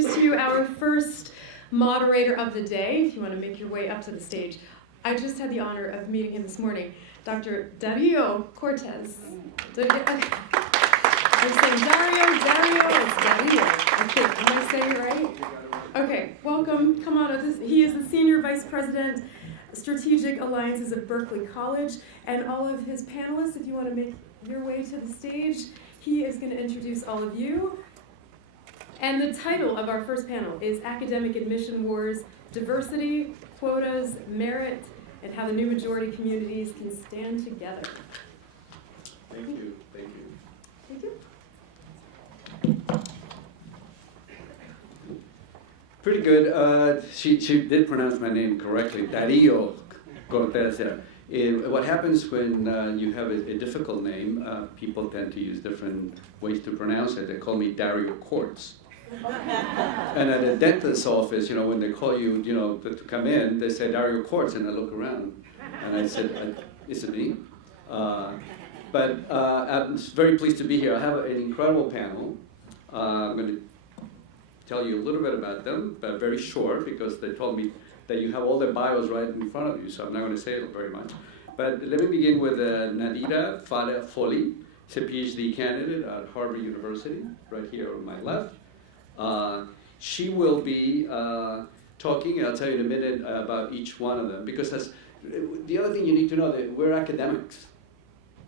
To you, our first moderator of the day, if you want to make your way up to the stage. I just had the honor of meeting him this morning, Dr. Dario Cortes. I'm saying Dario, it's Dario. Okay, am I saying it right? Okay, welcome, come on up. He is the Senior Vice President, Strategic Alliances at Berkeley College, and all of his panelists, if you want to make your way to the stage, he is going to introduce all of you. And the title of our first panel is Academic Admission Wars, Diversity, Quotas, Merit, and How the New Majority Communities Can Stand Together. Thank you. Thank you. Thank you. Pretty good. She did pronounce my name correctly, Dario Cortes. What happens when you have a difficult name, people tend to use different ways to pronounce it. They call me Dario Cortes. And at a dentist's office, when they call you, to come in, they say Dario Cortes, and I look around, and I said, is it me? But I'm very pleased to be here. I have an incredible panel. I'm going to tell you a little bit about them, but very short, because they told me that you have all their bios right in front of you, so I'm not going to say it very much. But let me begin with Nadira Foley. She's a PhD candidate at Harvard University, right here on my left. She will be talking, and I'll tell you in a minute about each one of them, because the other thing you need to know that we're academics.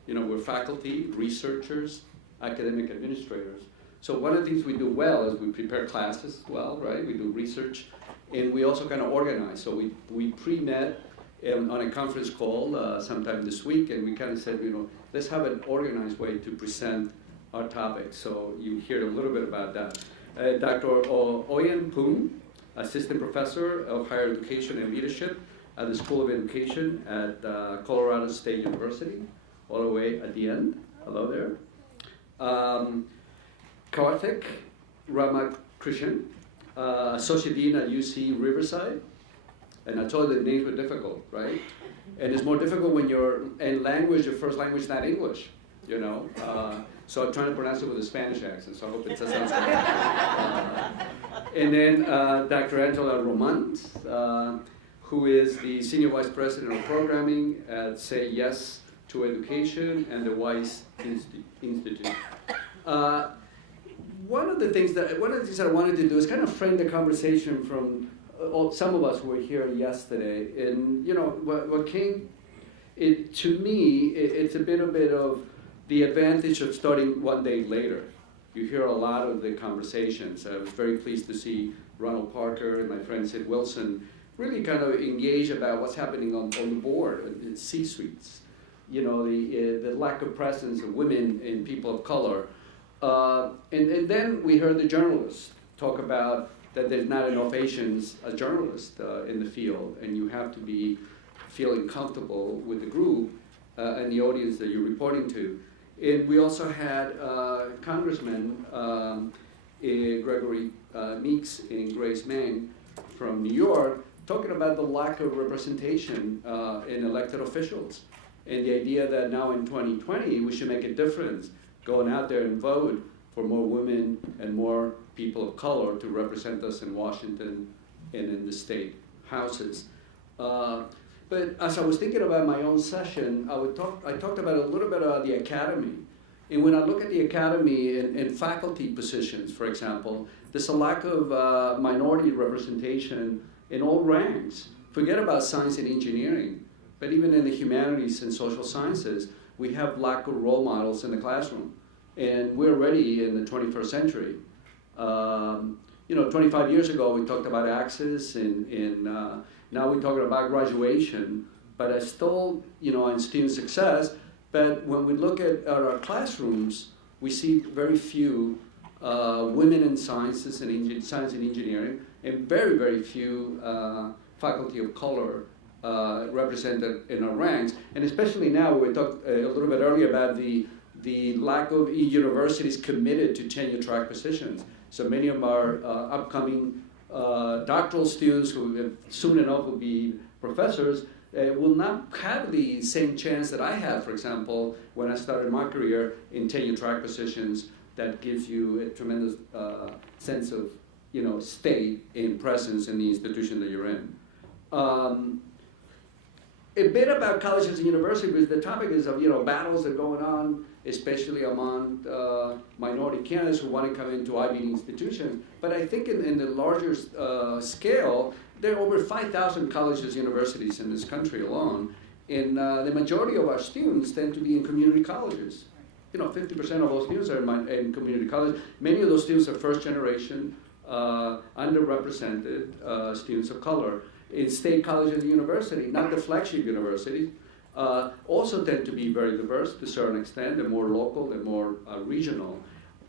We're faculty, researchers, academic administrators. So one of the things we do well is we prepare classes well, right? We do research, and we also kind of organize. So we pre-met on a conference call sometime this week, and we kind of said, let's have an organized way to present our topic. So you hear a little bit about that. Dr. Qiyan Poon, Assistant Professor of Higher Education and Leadership at the School of Education at Colorado State University, all the way at the end. Hello there. Karthick Ramakrishnan, Associate Dean at UC Riverside. And I told you the names were difficult, right? And it's more difficult when your first language is not English, So I'm trying to pronounce it with a Spanish accent, so I hope it sounds good. And then Dr. Angela Romand, who is the Senior Vice President of Programming at Say Yes to Education and the Weiss Institute. One of the things that I wanted to do is kind of frame the conversation from some of us who were here yesterday. And what came to me, it's a bit of the advantage of starting one day later. You hear a lot of the conversations. I was very pleased to see Ronald Parker and my friend Sid Wilson really kind of engage about what's happening on the board, in C-suites. The lack of presence of women and people of color. And then we heard the journalists talk about that there's not enough Asians as journalists in the field, and you have to be feeling comfortable with the group and the audience that you're reporting to. And we also had Congressman Gregory Meeks and Grace Meng from New York talking about the lack of representation in elected officials, and the idea that now in 2020 we should make a difference going out there and vote for more women and more people of color to represent us in Washington and in the state houses. But as I was thinking about my own session, I talked about a little bit about the academy. And when I look at the academy and faculty positions, for example, there's a lack of minority representation in all ranks. Forget about science and engineering, but even in the humanities and social sciences, we have lack of role models in the classroom. And we're already in the 21st century. 25 years ago, we talked about access, and now we're talking about graduation, but I still, in student success, but when we look at our classrooms, we see very few women in sciences and science and engineering, and very, very few faculty of color represented in our ranks. And especially now, we talked a little bit earlier about the lack of universities committed to tenure track positions. So many of our upcoming doctoral students who soon enough will be professors will not have the same chance that I had, for example, when I started my career in tenure track positions that gives you a tremendous sense of state in presence in the institution that you're in. A bit about colleges and universities, because the topic is of battles that are going on, especially among minority candidates who want to come into Ivy League institutions. But I think in the larger scale, there are over 5,000 colleges and universities in this country alone, and the majority of our students tend to be in community colleges. 50% of all students are in community college. Many of those students are first generation, underrepresented students of color. In state colleges and university, not the flagship universities, also tend to be very diverse to a certain extent. They're more local, they're more regional.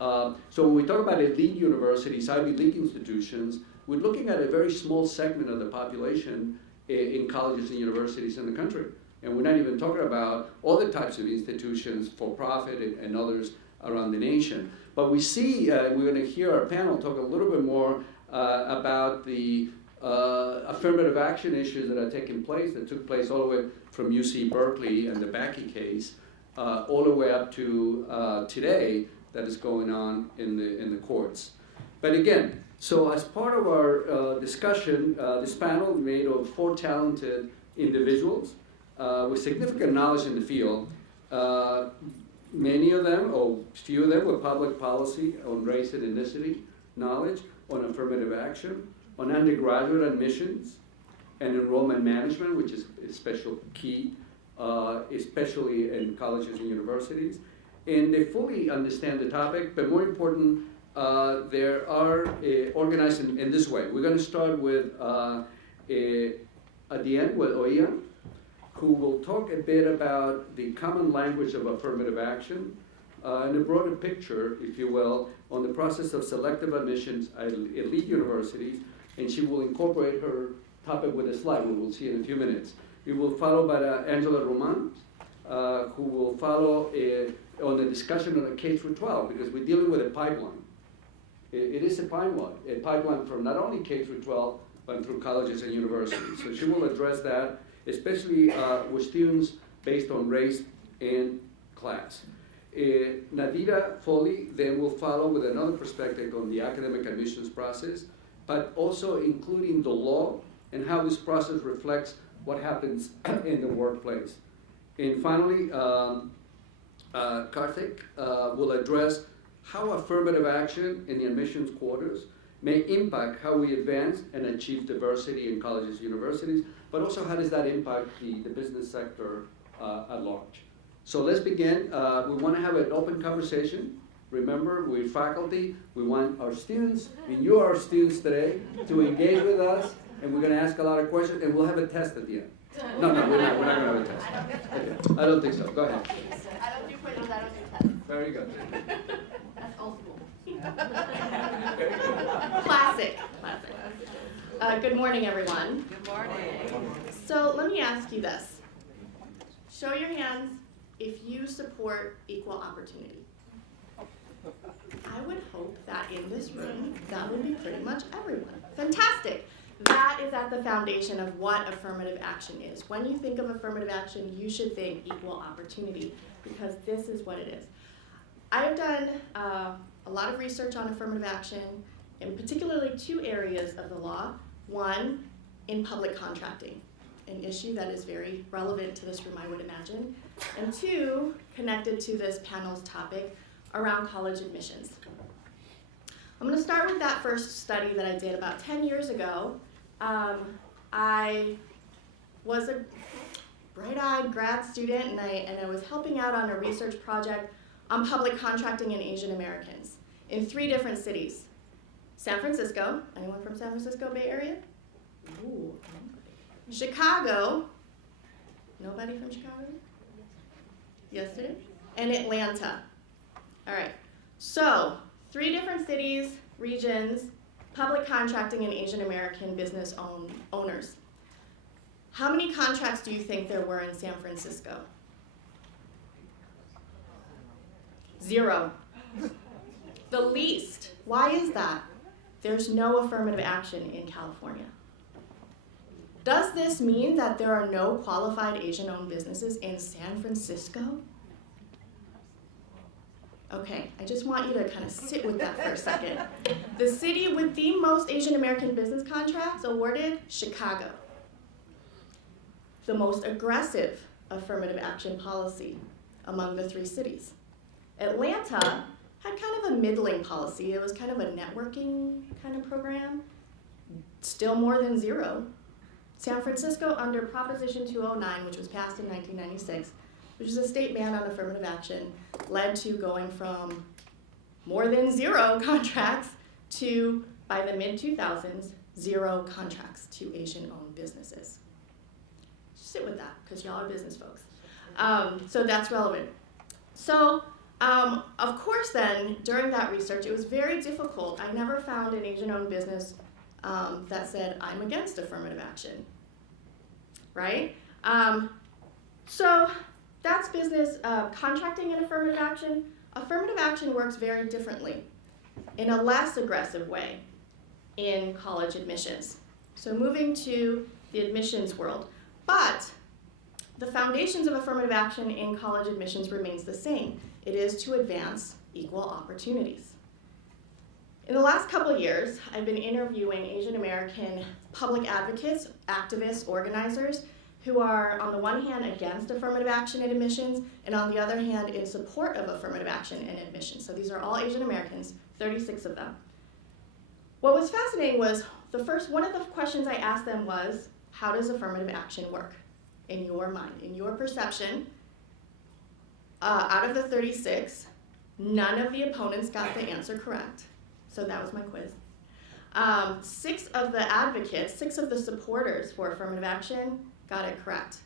So when we talk about elite universities, Ivy League institutions, we're looking at a very small segment of the population in colleges and universities in the country. And we're not even talking about all the types of institutions, for-profit and others around the nation. But we see, we're going to hear our panel talk a little bit more about the affirmative action issues that are taking place, that took place all the way from UC Berkeley and the Bakke case, all the way up to today, that is going on in the courts. But again, so as part of our discussion, this panel made of 4 talented individuals with significant knowledge in the field. Many of them, or few of them, with public policy on race and ethnicity knowledge, on affirmative action, on undergraduate admissions and enrollment management, which is a special key, especially in colleges and universities. And they fully understand the topic, but more important, they are organized in this way. We're going to start with, at the end, with Qiyan, who will talk a bit about the common language of affirmative action, and a broader picture, if you will, on the process of selective admissions at elite universities, and she will incorporate her topic with a slide, we will see in a few minutes. We will follow by Angela Roman, who will follow on the discussion on the K through 12, because we're dealing with a pipeline. It is a pipeline from not only K through 12, but through colleges and universities. So she will address that, especially with students based on race and class. Nadira Foley then will follow with another perspective on the academic admissions process, but also including the law and how this process reflects what happens in the workplace. And finally, Karthick will address how affirmative action in the admissions quotas may impact how we advance and achieve diversity in colleges and universities, but also how does that impact the business sector at large. So let's begin. We want to have an open conversation. Remember, we're faculty. We want our students, and you are our students today, to engage with us, and we're going to ask a lot of questions, and we'll have a test at the end. No, we're not going to have a test. Okay. I don't think so. Go ahead. I don't do quizzes, I don't do tests. Very good. That's old school. Classic. Good morning, everyone. Good morning. So let me ask you this. Show your hands if you support equal opportunity. I would hope that in this room, that would be pretty much everyone. Fantastic. That is at the foundation of what affirmative action is. When you think of affirmative action, you should think equal opportunity, because this is what it is. I've done a lot of research on affirmative action, in particularly 2 areas of the law. One, in public contracting, an issue that is very relevant to this room, I would imagine. And 2, connected to this panel's topic, around college admissions. I'm going to start with that first study that I did about 10 years ago. I was a bright-eyed grad student, and I was helping out on a research project on public contracting in Asian Americans in 3 different cities. San Francisco, anyone from San Francisco Bay Area? Ooh. Chicago, nobody from Chicago? Yesterday? And Atlanta. All right, so 3 different cities, regions, public contracting and Asian American business owners. How many contracts do you think there were in San Francisco? 0. The least. Why is that? There's no affirmative action in California. Does this mean that there are no qualified Asian-owned businesses in San Francisco? Okay, I just want you to kind of sit with that for a second. The city with the most Asian American business contracts awarded, Chicago. The most aggressive affirmative action policy among the 3 cities. Atlanta had kind of a middling policy. It was kind of a networking kind of program, still more than 0. San Francisco, under Proposition 209, which was passed in 1996, which is a state ban on affirmative action, led to going from more than 0 contracts to, by the mid-2000s, 0 contracts to Asian-owned businesses. Sit with that, because y'all are business folks. So that's relevant. So, of course then, during that research, it was very difficult. I never found an Asian-owned business that said, I'm against affirmative action, right? So that's business contracting and affirmative action. Affirmative action works very differently, in a less aggressive way, in college admissions. So moving to the admissions world. But the foundations of affirmative action in college admissions remains the same. It is to advance equal opportunities. In the last couple of years, I've been interviewing Asian American public advocates, activists, organizers, who are on the one hand against affirmative action in admissions, and on the other hand in support of affirmative action in admissions. So these are all Asian Americans, 36 of them. What was fascinating was one of the questions I asked them was, how does affirmative action work in your mind, in your perception? Out of the 36, none of the opponents got the answer correct. So that was my quiz. 6 of the advocates, 6 of the supporters for affirmative action got it correct.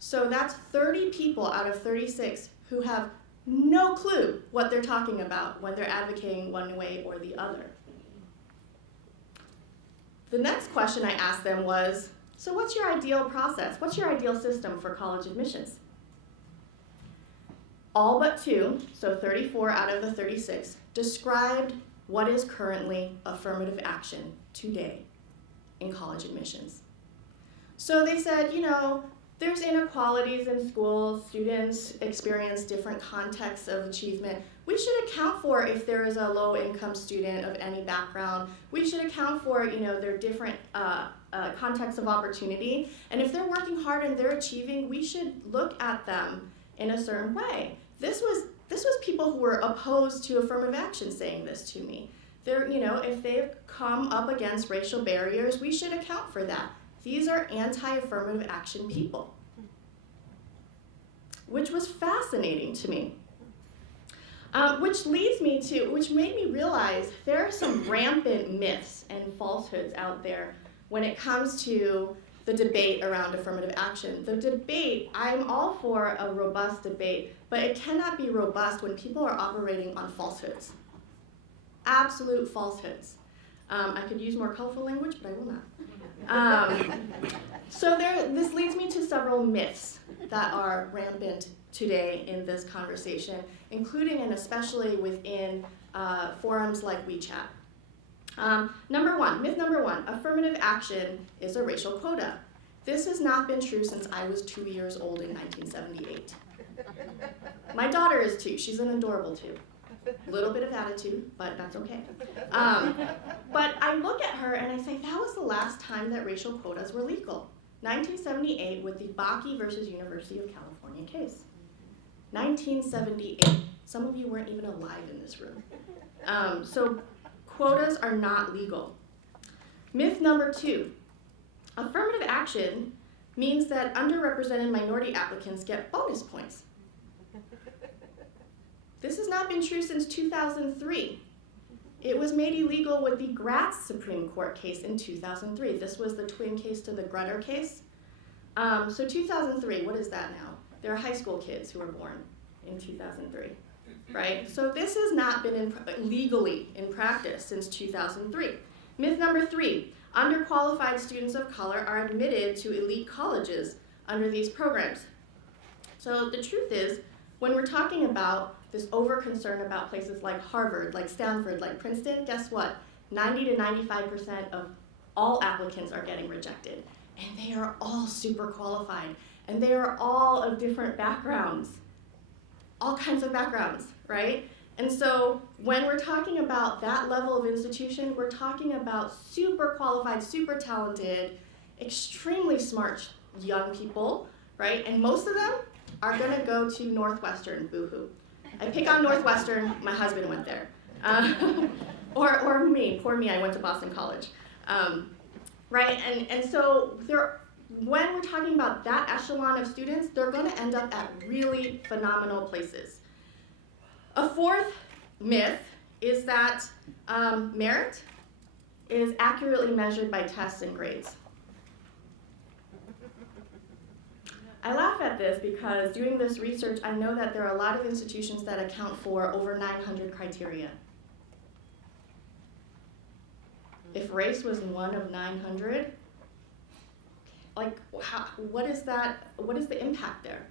So that's 30 people out of 36 who have no clue what they're talking about when they're advocating one way or the other. The next question I asked them was, so what's your ideal process? What's your ideal system for college admissions? All but 2, so 34 out of the 36, described what is currently affirmative action today in college admissions. So they said, there's inequalities in schools, students experience different contexts of achievement. We should account for if there is a low-income student of any background. We should account for, their different contexts of opportunity. And if they're working hard and they're achieving, we should look at them in a certain way. This was people who were opposed to affirmative action saying this to me. If they've come up against racial barriers, we should account for that. These are anti-affirmative action people, which was fascinating to me. Which made me realize there are some rampant myths and falsehoods out there when it comes to the debate around affirmative action. The debate, I'm all for a robust debate, but it cannot be robust when people are operating on falsehoods. Absolute falsehoods. I could use more colorful language, but I will not. This leads me to several myths that are rampant today in this conversation, including and especially within forums like WeChat. Myth number one, affirmative action is a racial quota. This has not been true since I was 2 years old in 1978. My daughter is 2. She's an adorable 2. A little bit of attitude, but that's okay. But I look at her and I say, that was the last time that racial quotas were legal. 1978 with the Bakke versus University of California case. 1978. Some of you weren't even alive in this room. So quotas are not legal. Myth number 2. Affirmative action means that underrepresented minority applicants get bonus points. This has not been true since 2003. It was made illegal with the Gratz Supreme Court case in 2003. This was the twin case to the Grutter case. So 2003, what is that now? There are high school kids who were born in 2003, right? So this has not been legally in practice since 2003. Myth number 3, underqualified students of color are admitted to elite colleges under these programs. So the truth is, when we're talking about this over-concern about places like Harvard, like Stanford, like Princeton, guess what? 90 to 95% of all applicants are getting rejected. And they are all super qualified. And they are all of different backgrounds. All kinds of backgrounds, right? And so when we're talking about that level of institution, we're talking about super qualified, super talented, extremely smart young people, right? And most of them are gonna go to Northwestern, boo-hoo. I pick on Northwestern, my husband went there. Or me, poor me, I went to Boston College. Right, and so when we're talking about that echelon of students, they're gonna end up at really phenomenal places. A fourth myth is that merit is accurately measured by tests and grades. I laugh at this because doing this research, I know that there are a lot of institutions that account for over 900 criteria. If race was one of 900, like what is the impact there?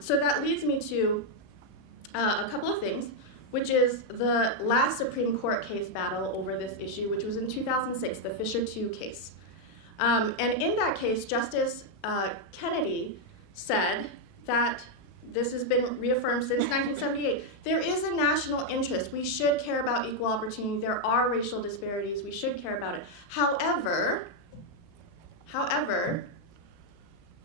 So that leads me to a couple of things, which is the last Supreme Court case battle over this issue, which was in 2006, the Fisher II case. And in that case, Justice Kennedy said that this has been reaffirmed since 1978. There is a national interest. We should care about equal opportunity. There are racial disparities. We should care about it. However,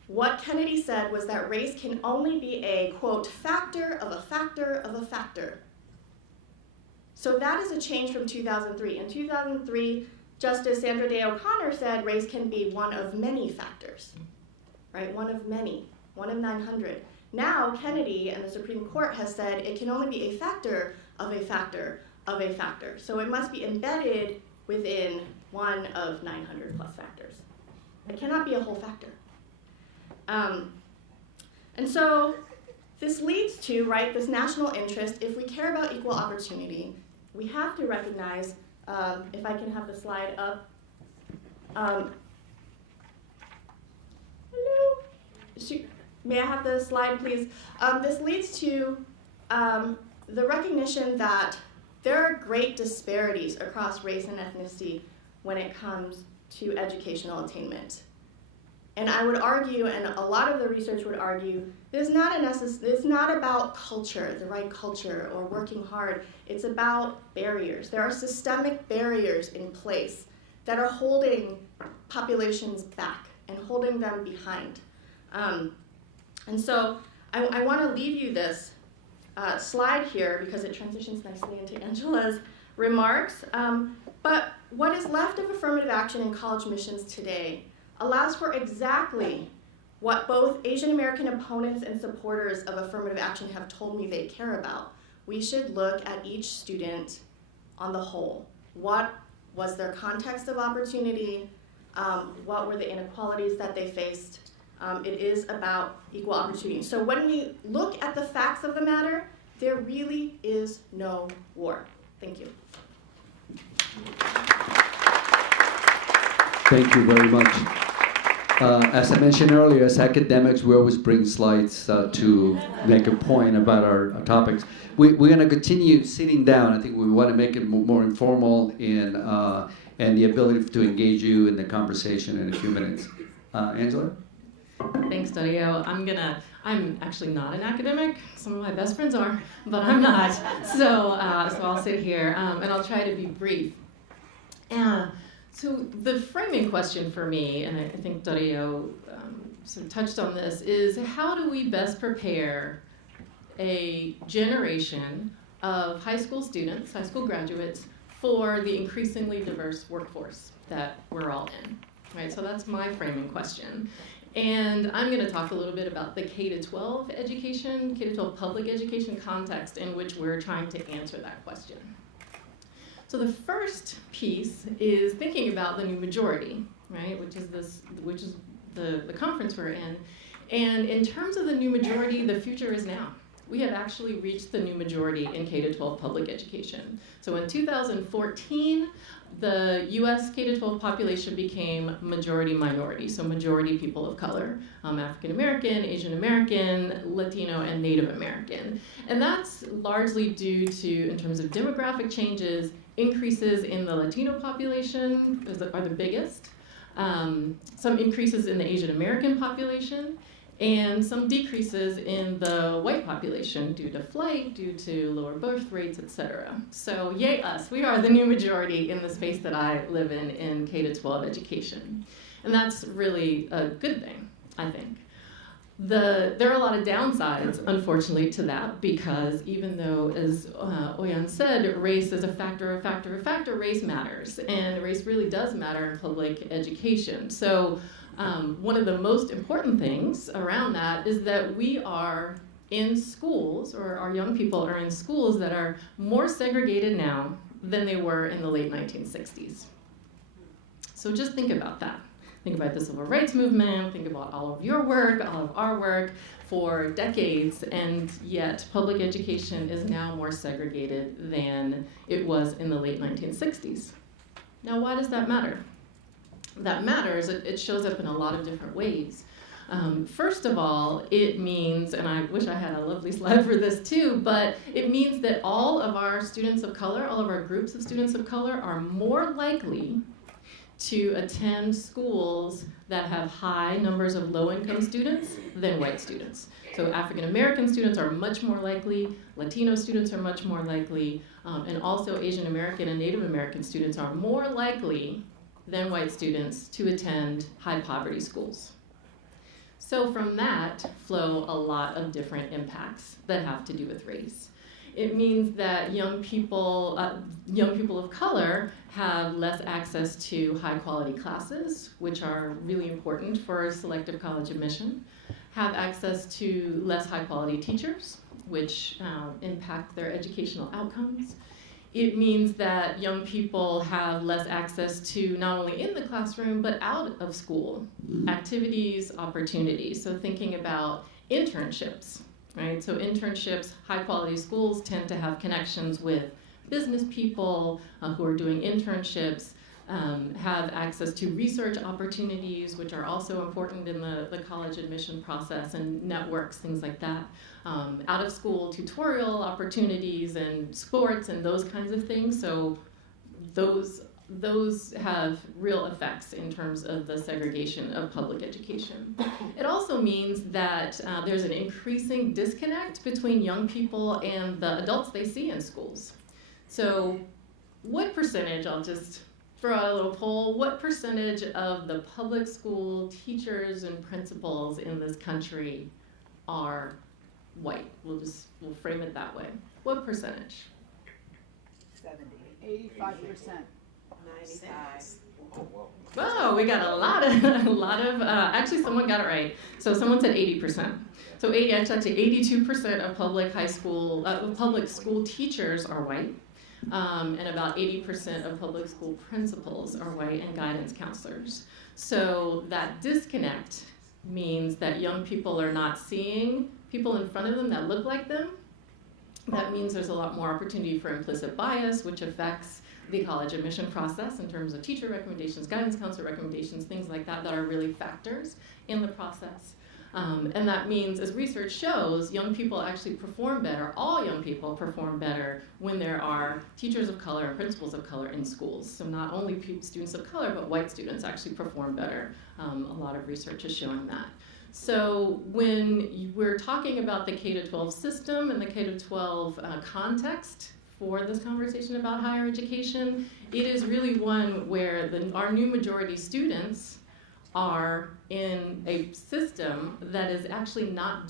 what Kennedy said was that race can only be a, quote, factor of a factor of a factor. So that is a change from 2003. In 2003, Justice Sandra Day O'Connor said race can be one of many factors, right? One of many, one of 900. Now, Kennedy and the Supreme Court has said it can only be a factor of a factor of a factor. So it must be embedded within one of 900 plus factors. It cannot be a whole factor. And so this leads to, right, this national interest. If we care about equal opportunity, we have to recognize, if I can have the slide up. Hello? May I have the slide, please? This leads to the recognition that there are great disparities across race and ethnicity when it comes to educational attainment. And I would argue, and a lot of the research would argue, it's not about culture, the right culture, or working hard. It's about barriers. There are systemic barriers in place that are holding populations back and holding them behind. And so I want to leave you this slide here because it transitions nicely into Angela's remarks. But what is left of affirmative action in college admissions today allows for exactly what both Asian American opponents and supporters of affirmative action have told me they care about. We should look at each student on the whole. What was their context of opportunity? What were the inequalities that they faced? It is about equal opportunity. So when we look at the facts of the matter, there really is no war. Thank you. Thank you very much. As I mentioned earlier, as academics, we always bring slides to make a point about our topics. We're going to continue sitting down. I think we want to make it more informal and the ability to engage you in the conversation in a few minutes. Angela? Thanks, Dario. I'm actually not an academic. Some of my best friends are, but I'm not. So I'll sit here and I'll try to be brief. So the framing question for me, and I think Dario sort of touched on this, is how do we best prepare a generation of high school students, high school graduates, for the increasingly diverse workforce that we're all in, right? So that's my framing question. And I'm going to talk a little bit about the K-12 education, K-12 public education context in which we're trying to answer that question. So the first piece is thinking about the new majority, right, which is the conference we're in. And in terms of the new majority, the future is now. We have actually reached the new majority in K-12 public education. So in 2014, the U.S. K-12 population became majority minority, so majority people of color, African American, Asian American, Latino, and Native American. And that's largely due to, in terms of demographic changes, increases in the Latino population are the biggest, some increases in the Asian American population, and some decreases in the white population due to flight, due to lower birth rates, etc. So yay us, we are the new majority in the space that I live in K-12 education. And that's really a good thing, I think. There are a lot of downsides, unfortunately, to that, because even though, as Oyan said, race is a factor, race matters, and race really does matter in public education. So one of the most important things around that is that we are in schools, or our young people are in schools that are more segregated now than they were in the late 1960s. So just think about that. Think about the civil rights movement, think about all of your work, all of our work for decades, and yet public education is now more segregated than it was in the late 1960s. Now, why does that matter? That matters, it shows up in a lot of different ways. First of all, it means, and I wish I had a lovely slide for this too, but it means that all of our students of color, all of our groups of students of color are more likely to attend schools that have high numbers of low-income students than white students. So African American students are much more likely, Latino students are much more likely, and also Asian American and Native American students are more likely than white students to attend high poverty schools. So from that flow a lot of different impacts that have to do with race. It means that young people of color have less access to high quality classes, which are really important for selective college admission, have access to less high quality teachers, which impact their educational outcomes. It means that young people have less access to not only in the classroom, but out of school, activities, opportunities. So thinking about internships. Right? So internships, high quality schools tend to have connections with business people who are doing internships, have access to research opportunities, which are also important in the college admission process, and networks, things like that. Out of school tutorial opportunities and sports and those kinds of things. So those have real effects in terms of the segregation of public education. It also means that there's an increasing disconnect between young people and the adults they see in schools. So what percentage, I'll just throw out a little poll, what percentage of the public school teachers and principals in this country are white? We'll frame it that way. What percentage? 70, 85%. 95. Whoa, we got a lot of, actually someone got it right. So someone said 80%. So actually 82% of public school teachers are white, and about 80% of public school principals are white, and guidance counselors. So that disconnect means that young people are not seeing people in front of them that look like them. That means there's a lot more opportunity for implicit bias, which affects the college admission process in terms of teacher recommendations, guidance counselor recommendations, things like that are really factors in the process. And that means, as research shows, young people actually perform better, all young people perform better when there are teachers of color and principals of color in schools. So not only students of color, but white students actually perform better. A lot of research is showing that. So when we're talking about the K-12 system and the K-12 context for this conversation about higher education, it is really one where our new majority students are in a system that is actually not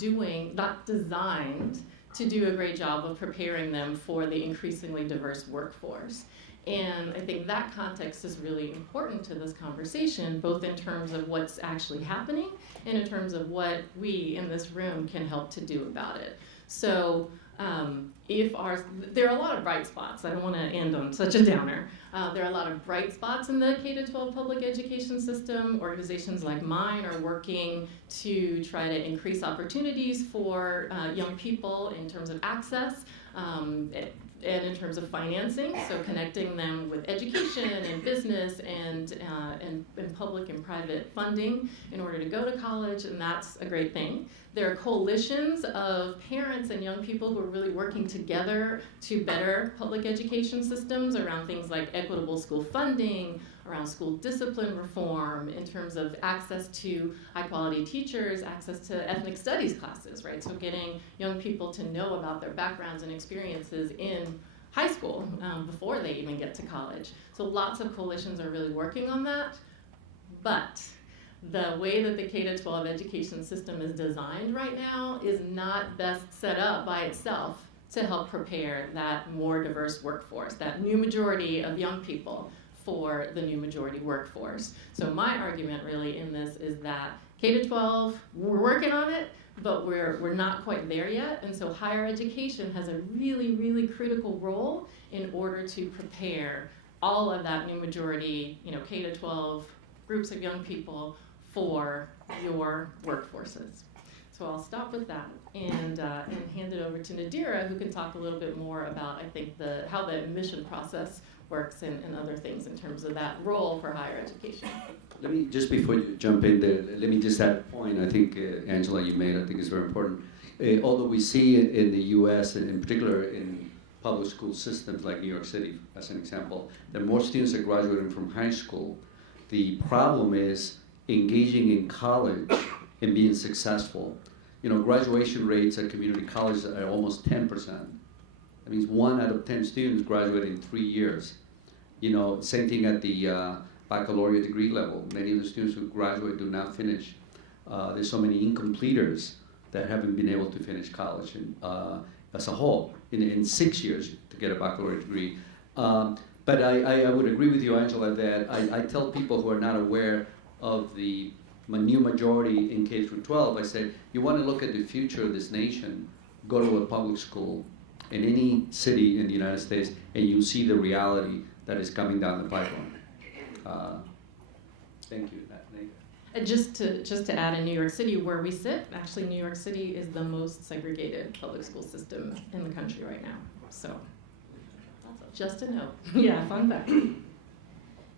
designed to do a great job of preparing them for the increasingly diverse workforce. And I think that context is really important to this conversation, both in terms of what's actually happening and in terms of what we in this room can help to do about it. So there are a lot of bright spots. I don't want to end on such a downer. There are a lot of bright spots in the K-12 public education system. Organizations like mine are working to try to increase opportunities for young people in terms of access and in terms of financing, so connecting them with education and business and public and private funding in order to go to college, and that's a great thing. There are coalitions of parents and young people who are really working together to better public education systems around things like equitable school funding, around school discipline reform, in terms of access to high-quality teachers, access to ethnic studies classes, right? So getting young people to know about their backgrounds and experiences in high school before they even get to college. So lots of coalitions are really working on that, but the way that the K-12 education system is designed right now is not best set up by itself to help prepare that more diverse workforce, that new majority of young people for the new majority workforce. So my argument really in this is that K-12, we're working on it, but we're not quite there yet, and so higher education has a really, really critical role in order to prepare all of that new majority, K-12 groups of young people for your workforces. So I'll stop with that and hand it over to Nadira, who can talk a little bit more about, I think, how the admission process works and other things in terms of that role for higher education. Let me, just before you jump in there, let me just add a point I think, Angela, you made, I think is very important. Although we see in the US, and in particular in public school systems like New York City, as an example, that more students are graduating from high school, the problem is engaging in college and being successful. Graduation rates at community colleges are almost 10%. That means 1 out of 10 students graduate in 3 years. Same thing at the baccalaureate degree level. Many of the students who graduate do not finish. There's so many incompleters that haven't been able to finish college as a whole in 6 years to get a baccalaureate degree. But I would agree with you, Angela, that I tell people who are not aware of the new majority in K through 12, I say, you want to look at the future of this nation, go to a public school in any city in the United States, and you'll see the reality that is coming down the pipeline. Thank you. And just to add, in New York City, where we sit, actually New York City is the most segregated public school system in the country right now. So, just a note. Yeah, fun fact.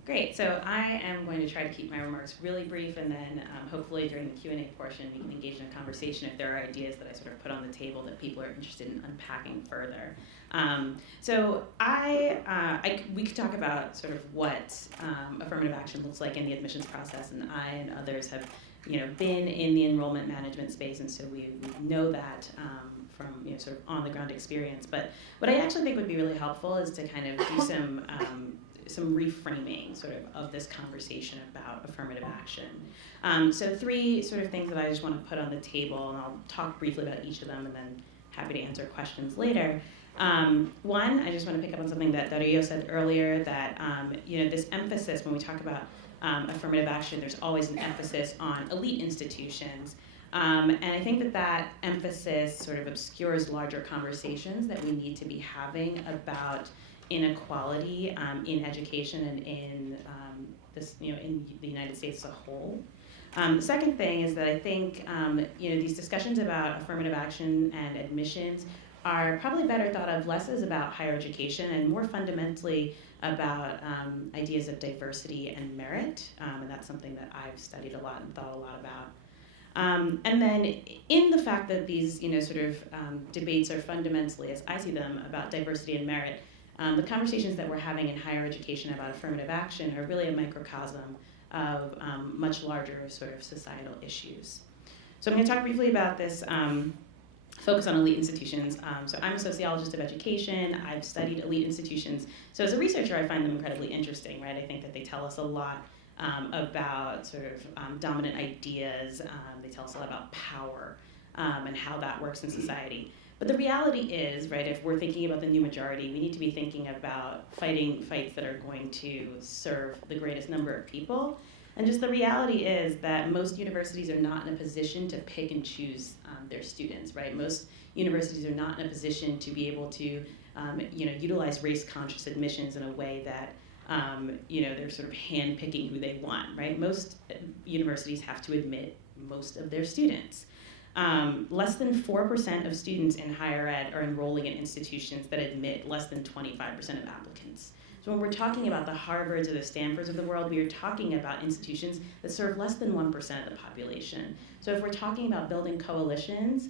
Great, so I am going to try to keep my remarks really brief, and then hopefully during the Q&A portion we can engage in a conversation if there are ideas that I sort of put on the table that people are interested in unpacking further. So we could talk about sort of what affirmative action looks like in the admissions process, and I and others have been in the enrollment management space, and so we know that from sort of on the ground experience. But what I actually think would be really helpful is to kind of do some reframing sort of this conversation about affirmative action. So 3 sort of things that I just want to put on the table, and I'll talk briefly about each of them and then happy to answer questions later. One, I just want to pick up on something that Dario said earlier, that this emphasis when we talk about affirmative action, there's always an emphasis on elite institutions. And I think that emphasis sort of obscures larger conversations that we need to be having about inequality in education and in in the United States as a whole. The second thing is that I think these discussions about affirmative action and admissions are probably better thought of less as about higher education and more fundamentally about ideas of diversity and merit, and that's something that I've studied a lot and thought a lot about. And then in the fact that these debates are fundamentally, as I see them, about diversity and merit, the conversations that we're having in higher education about affirmative action are really a microcosm of much larger sort of societal issues. So I'm going to talk briefly about this focus on elite institutions. So I'm a sociologist of education. I've studied elite institutions. So as a researcher, I find them incredibly interesting, right? I think that they tell us a lot about sort of dominant ideas. They tell us a lot about power and how that works in society. But the reality is, right, if we're thinking about the new majority, we need to be thinking about fighting fights that are going to serve the greatest number of people. And just the reality is that most universities are not in a position to pick and choose their students, right? Most universities are not in a position to be able to, utilize race-conscious admissions in a way that, they're sort of hand-picking who they want, right? Most universities have to admit most of their students. Less than 4% of students in higher ed are enrolling in institutions that admit less than 25% of applicants. So when we're talking about the Harvards or the Stanfords of the world, we are talking about institutions that serve less than 1% of the population. So if we're talking about building coalitions,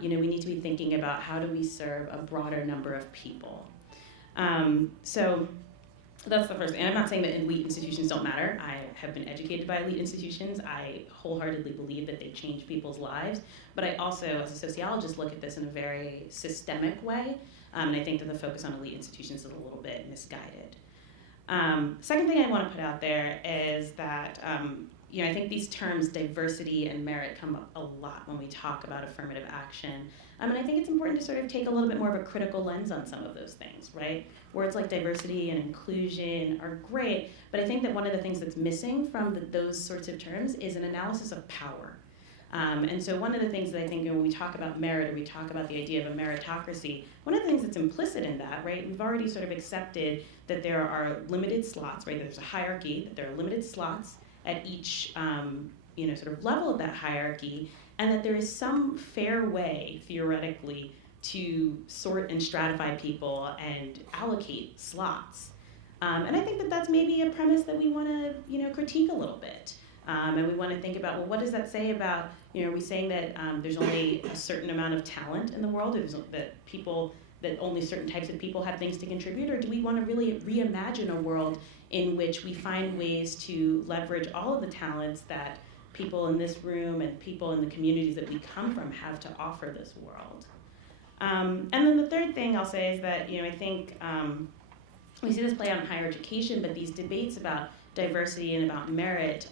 we need to be thinking about how do we serve a broader number of people. So That's the first thing. And I'm not saying that elite institutions don't matter. I have been educated by elite institutions. I wholeheartedly believe that they change people's lives. But I also, as a sociologist, look at this in a very systemic way. And I think that the focus on elite institutions is a little bit misguided. Second thing I want to put out there is that I think these terms diversity and merit come up a lot when we talk about affirmative action. And I think it's important to sort of take a little bit more of a critical lens on some of those things, right? Words like diversity and inclusion are great, but I think that one of the things that's missing from those sorts of terms is an analysis of power. And so one of the things that I think when we talk about merit or we talk about the idea of a meritocracy, one of the things that's implicit in that, right, we've already sort of accepted that there are limited slots, right? There's a hierarchy, that there are limited slots at each sort of level of that hierarchy, and that there is some fair way, theoretically, to sort and stratify people and allocate slots. And I think that that's maybe a premise that we want to critique a little bit. And we want to think about, well, what does that say about, are we saying that there's only a certain amount of talent in the world, or that only certain types of people have things to contribute, or do we want to really reimagine a world in which we find ways to leverage all of the talents that people in this room and people in the communities that we come from have to offer this world? And then the third thing I'll say is that, I think we see this play out in higher education, but these debates about diversity and about merit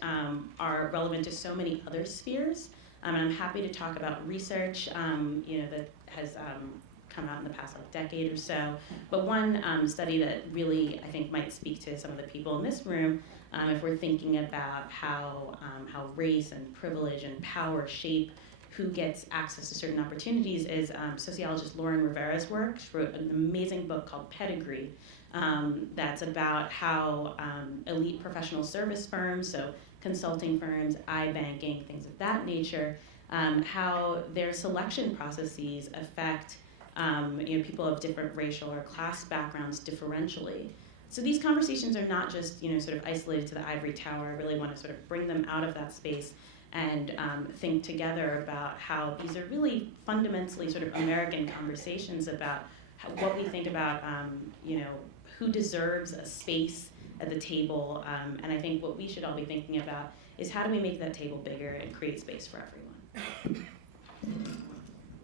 are relevant to so many other spheres. And I'm happy to talk about research, that has come out in the past decade or so. But one study that really, I think, might speak to some of the people in this room, if we're thinking about how race and privilege and power shape who gets access to certain opportunities, is sociologist Lauren Rivera's work. She wrote an amazing book called Pedigree, that's about how elite professional service firms, so consulting firms, iBanking, things of that nature, how their selection processes affect people of different racial or class backgrounds differentially. So these conversations are not just sort of isolated to the ivory tower. I really want to sort of bring them out of that space and think together about how these are really fundamentally sort of American conversations about what we think about who deserves a space at the table. And I think what we should all be thinking about is how do we make that table bigger and create space for everyone.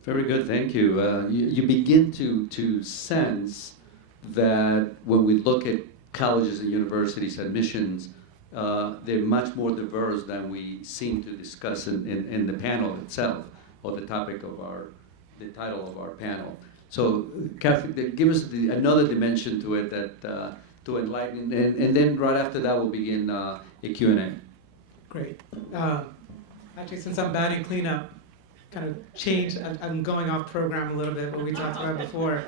Very good, thank you. You begin to sense that when we look at colleges and universities admissions, they're much more diverse than we seem to discuss in the panel itself, or the topic of the title of our panel. So, Karthick, give us another dimension to it that to enlighten, and then right after that we'll begin a Q&A. Great. Actually, since I'm batting cleanup, kind of changed. I'm going off program a little bit, what we talked about before.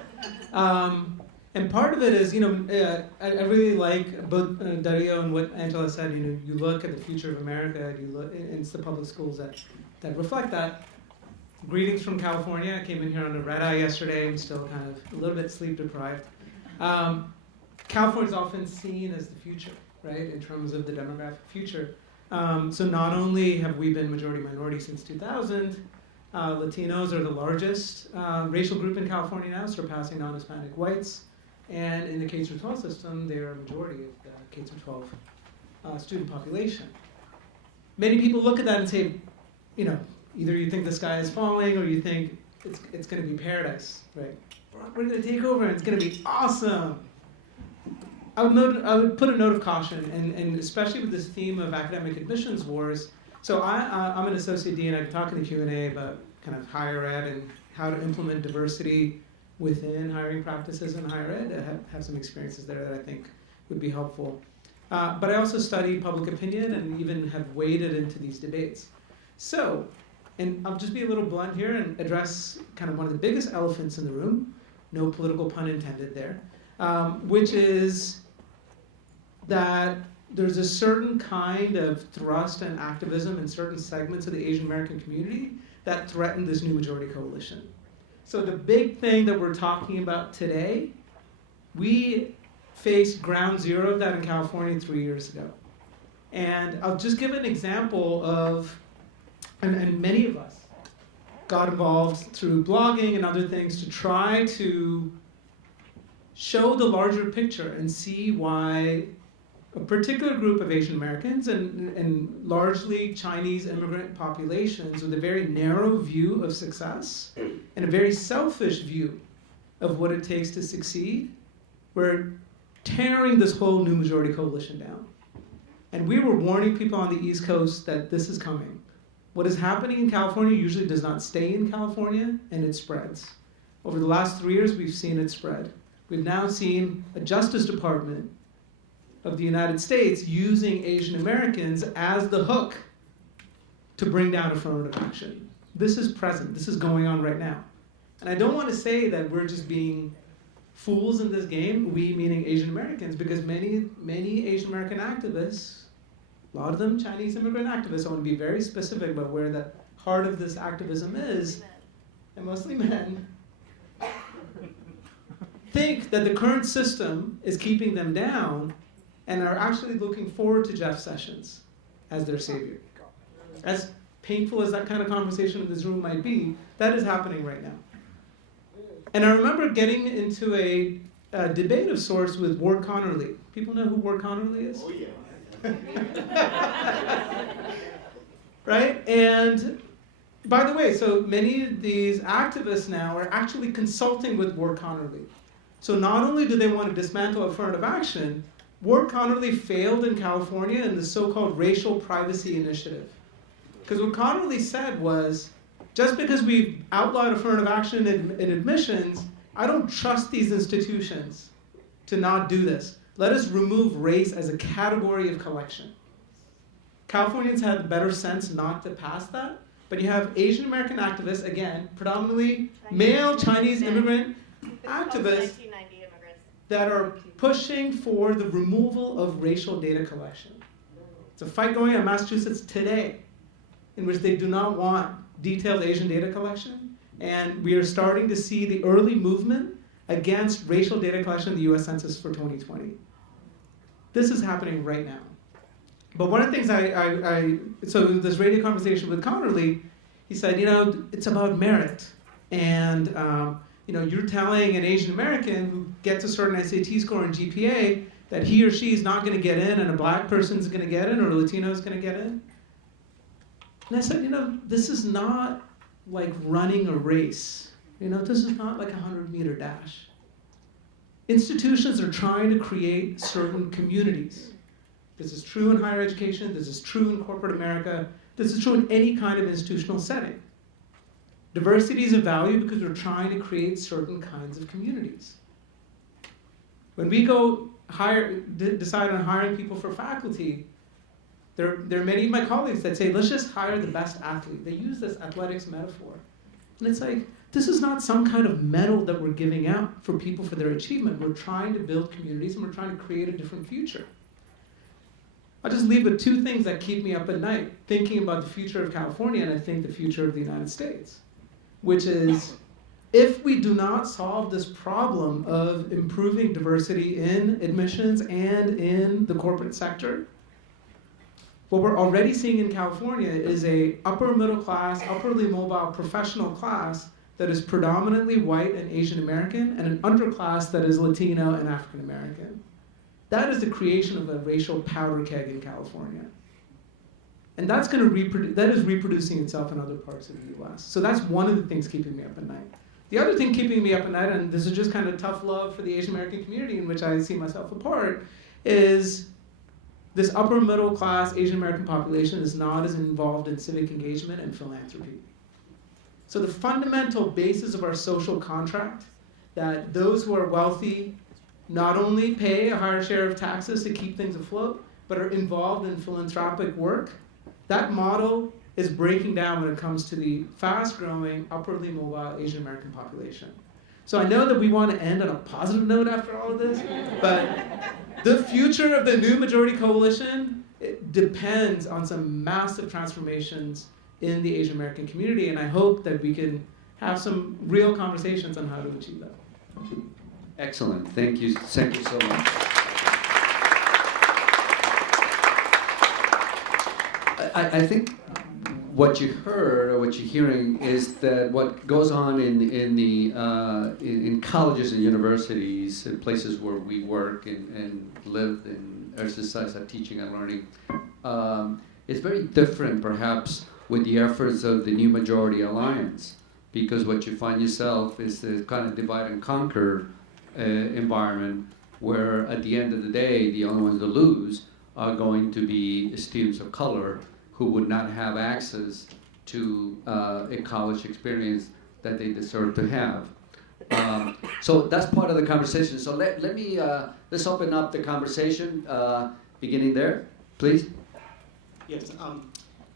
And part of it is, I really like both Dario and what Angela said. You look at the future of America, and it's the public schools that reflect that. Greetings from California. I came in here on a red eye yesterday. I'm still kind of a little bit sleep deprived. California is often seen as the future, right, in terms of the demographic future. So not only have we been majority-minority since 2000, Latinos are the largest racial group in California now, surpassing non-Hispanic whites. And in the K-12 system, they are a majority of the K-12 student population. Many people look at that and say, either you think the sky is falling or you think it's going to be paradise, right? We're going to take over and it's going to be awesome. I would put a note of caution, and especially with this theme of academic admissions wars. So I'm an associate dean. I can talk in the Q&A about kind of higher ed and how to implement diversity within hiring practices in higher ed. I have some experiences there that I think would be helpful. But I also study public opinion and even have waded into these debates. So, and I'll just be a little blunt here and address kind of one of the biggest elephants in the room, no political pun intended there, which is that there's a certain kind of thrust and activism in certain segments of the Asian American community that threaten this new majority coalition. So the big thing that we're talking about today, we faced ground zero of that in California 3 years ago. And I'll just give an example of, and many of us got involved through blogging and other things to try to show the larger picture and see why a particular group of Asian Americans and largely Chinese immigrant populations with a very narrow view of success and a very selfish view of what it takes to succeed, were tearing this whole new majority coalition down. And we were warning people on the East Coast that this is coming. What is happening in California usually does not stay in California, and it spreads. Over the last 3 years, we've seen it spread. We've now seen a Justice Department of the United States using Asian Americans as the hook to bring down affirmative action. This is present. This is going on right now. And I don't want to say that we're just being fools in this game, we meaning Asian Americans, because many Asian American activists, a lot of them Chinese immigrant activists, I want to be very specific about where the heart of this activism is, and mostly men, think that the current system is keeping them down and are actually looking forward to Jeff Sessions as their savior. As painful as that kind of conversation in this room might be, that is happening right now. And I remember getting into a debate of sorts with Ward Connerly. People know who Ward Connerly is? Oh, yeah. Right? And by the way, so many of these activists now are actually consulting with Ward Connerly. So not only do they want to dismantle affirmative action, Ward Connerly failed in California in the so-called Racial Privacy Initiative. Because what Connerly said was, just because we've outlawed affirmative action in admissions, I don't trust these institutions to not do this. Let us remove race as a category of collection. Californians had better sense not to pass that, but you have Asian American activists, again, predominantly male Chinese immigrant activists that are pushing for the removal of racial data collection. It's a fight going on in Massachusetts today in which they do not want detailed Asian data collection, and we are starting to see the early movement against racial data collection in the US Census for 2020. This is happening right now. But one of the things so in this radio conversation with Connerly, he said, it's about merit. And you're telling an Asian American who gets a certain SAT score and GPA that he or she is not going to get in and a black person is going to get in or a Latino is going to get in. And I said, this is not like running a race. This is not like a 100-meter dash. Institutions are trying to create certain communities. This is true in higher education. This is true in corporate America. This is true in any kind of institutional setting. Diversity is a value because we're trying to create certain kinds of communities. When we go decide on hiring people for faculty, there are many of my colleagues that say, let's just hire the best athlete. They use this athletics metaphor. And it's like, this is not some kind of medal that we're giving out for people for their achievement. We're trying to build communities and we're trying to create a different future. I'll just leave with two things that keep me up at night, thinking about the future of California and I think the future of the United States, which is, if we do not solve this problem of improving diversity in admissions and in the corporate sector, what we're already seeing in California is a upper middle class, upperly mobile professional class that is predominantly white and Asian American, and an underclass that is Latino and African American. That is the creation of a racial powder keg in California. And that's going to that is reproducing itself in other parts of the US. So that's one of the things keeping me up at night. The other thing keeping me up at night, and this is just kind of tough love for the Asian American community in which I see myself a part, is this upper middle class Asian American population is not as involved in civic engagement and philanthropy. So the fundamental basis of our social contract, that those who are wealthy not only pay a higher share of taxes to keep things afloat, but are involved in philanthropic work, that model is breaking down when it comes to the fast-growing, upperly mobile Asian American population. So I know that we want to end on a positive note after all of this, but the future of the new majority coalition, it depends on some massive transformations in the Asian American community, and I hope that we can have some real conversations on how to achieve that. Excellent. Thank you so much. I think what you heard or what you're hearing is that what goes on in colleges and universities and places where we work and live and exercise our teaching and learning is very different perhaps with the efforts of the New Majority Alliance, because what you find yourself is the kind of divide and conquer environment where at the end of the day the only ones to lose are going to be students of color who would not have access to a college experience that they deserve to have. So that's part of the conversation. So let's open up the conversation, beginning there, please. Yes, I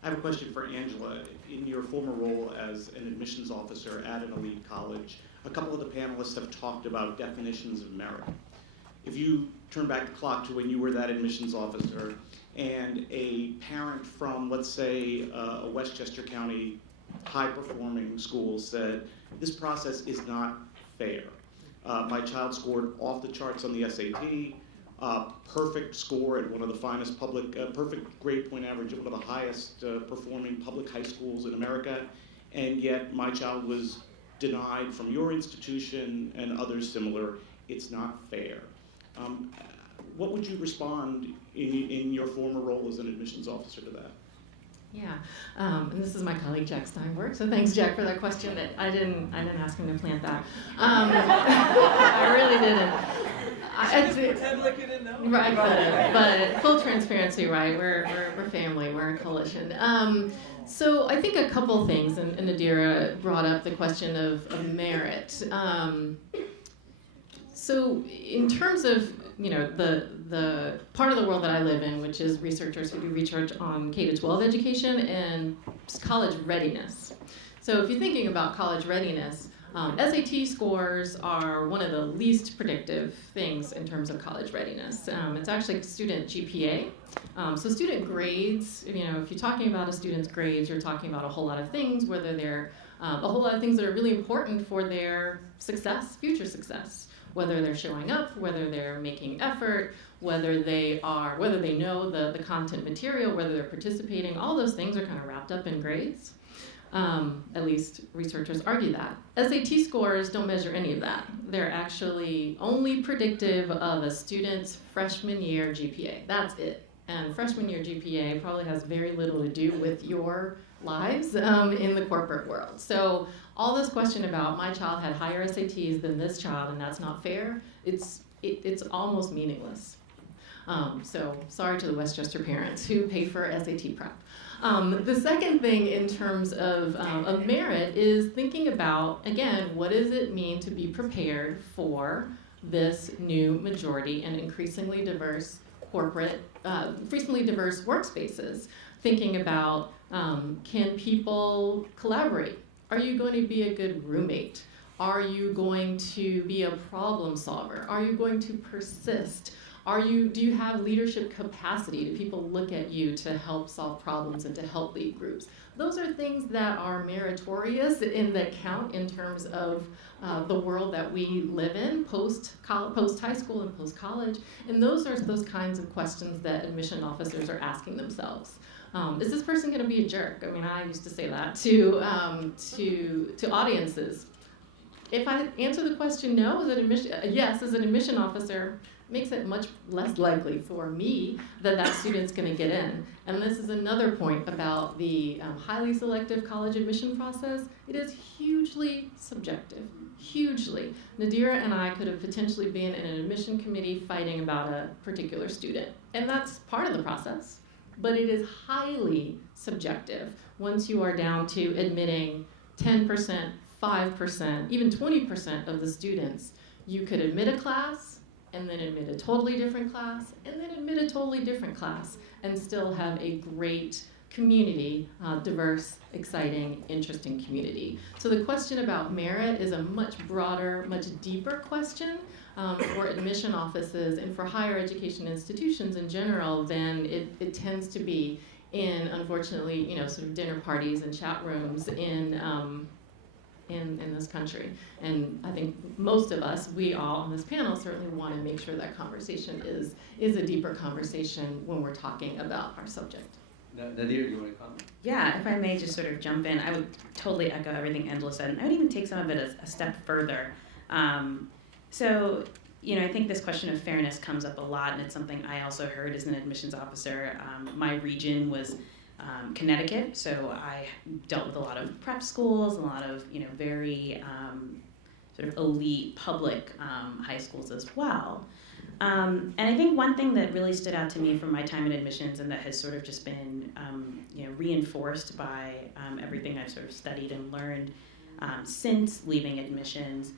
have a question for Angela. In your former role as an admissions officer at an elite college, a couple of the panelists have talked about definitions of merit. If you turn back the clock to when you were that admissions officer and a parent from, let's say, a Westchester County high-performing school said, this process is not fair. My child scored off the charts on the SAT, perfect score at one of the finest public, perfect grade point average at one of the highest performing public high schools in America, and yet my child was denied from your institution and others similar. It's not fair. What would you respond in your former role as an admissions officer to that? Yeah, and this is my colleague Jack Steinberg. So thanks, Jack, for that question. That I didn't ask him to plant that. I really didn't. Pretend like you didn't know. Right, but full transparency, right? We're family. We're a coalition. So I think a couple things, and Nadira brought up the question of merit. So in terms of the part of the world that I live in, which is researchers who do research on K-12 education and college readiness. So if you're thinking about college readiness, SAT scores are one of the least predictive things in terms of college readiness. It's actually student GPA. So student grades, if you're talking about a student's grades, you're talking about a whole lot of things, whether they're a whole lot of things that are really important for their success, future success. Whether they're showing up, whether they're making effort, whether they know the content material, whether they're participating, all those things are kind of wrapped up in grades. At least researchers argue that. SAT scores don't measure any of that. They're actually only predictive of a student's freshman year GPA. That's it. And freshman year GPA probably has very little to do with your lives in the corporate world. So all this question about my child had higher SATs than this child and that's not fair, it's almost meaningless. So sorry to the Westchester parents who pay for SAT prep. The second thing in terms of merit is thinking about, again, what does it mean to be prepared for this new majority and increasingly diverse increasingly diverse workspaces? Thinking about, can people collaborate? Are you going to be a good roommate? Are you going to be a problem solver? Are you going to persist? Do you have leadership capacity? Do people look at you to help solve problems and to help lead groups? Those are things that are meritorious and that count in terms of the world that we live in, post high school and post college. And those are those kinds of questions that admission officers are asking themselves. Is this person going to be a jerk? I mean, I used to say that to audiences. If I answer the question no, yes, as an admission officer, makes it much less likely for me that student's going to get in. And this is another point about the highly selective college admission process. It is hugely subjective, hugely. Nadira and I could have potentially been in an admission committee fighting about a particular student. And that's part of the process. But it is highly subjective once you are down to admitting 10%, 5%, even 20% of the students. You could admit a class, and then admit a totally different class, and then admit a totally different class, and still have a great community, diverse, exciting, interesting community. So the question about merit is a much broader, much deeper question for admission offices and for higher education institutions in general than it tends to be in, unfortunately, sort of dinner parties and chat rooms in this country. And I think most of us, we all on this panel, certainly want to make sure that conversation is a deeper conversation when we're talking about our subject. Nadir, you want to comment? Yeah, if I may just sort of jump in, I would totally echo everything Angela said, and I would even take some of it a step further. So, I think this question of fairness comes up a lot, and it's something I also heard as an admissions officer. My region was Connecticut, so I dealt with a lot of prep schools, a lot of, very sort of elite public high schools as well. And I think one thing that really stood out to me from my time in admissions, and that has sort of just been reinforced by everything I've sort of studied and learned since leaving admissions,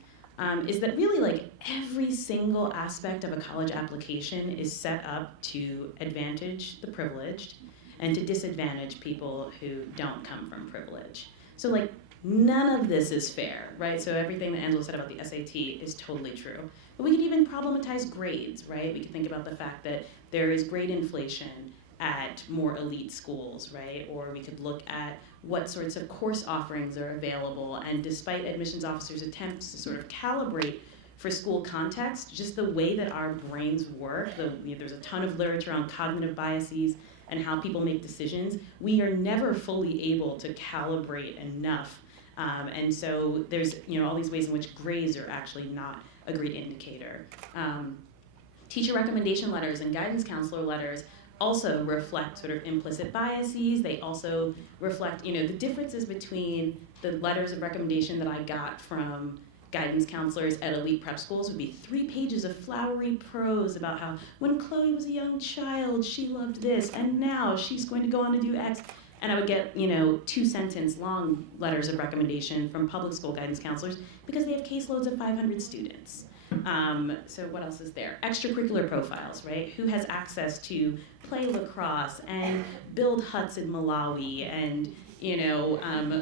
is that really like every single aspect of a college application is set up to advantage the privileged and to disadvantage people who don't come from privilege. So like none of this is fair, right? So everything that Angela said about the SAT is totally true. But we could even problematize grades, right? We could think about the fact that there is grade inflation at more elite schools, right? Or we could look at what sorts of course offerings are available, and despite admissions officers' attempts to sort of calibrate for school context, just the way that our brains work, there's a ton of literature on cognitive biases and how people make decisions, we are never fully able to calibrate enough. And so there's all these ways in which grades are actually not a great indicator. Teacher recommendation letters and guidance counselor letters also reflect sort of implicit biases. They also reflect, the differences between the letters of recommendation that I got from guidance counselors at elite prep schools would be 3 pages of flowery prose about how when Chloe was a young child, she loved this, and now she's going to go on to do X. And I would get, 2-sentence long letters of recommendation from public school guidance counselors because they have caseloads of 500 students. So what else is there? Extracurricular profiles, right? Who has access to play lacrosse and build huts in Malawi and,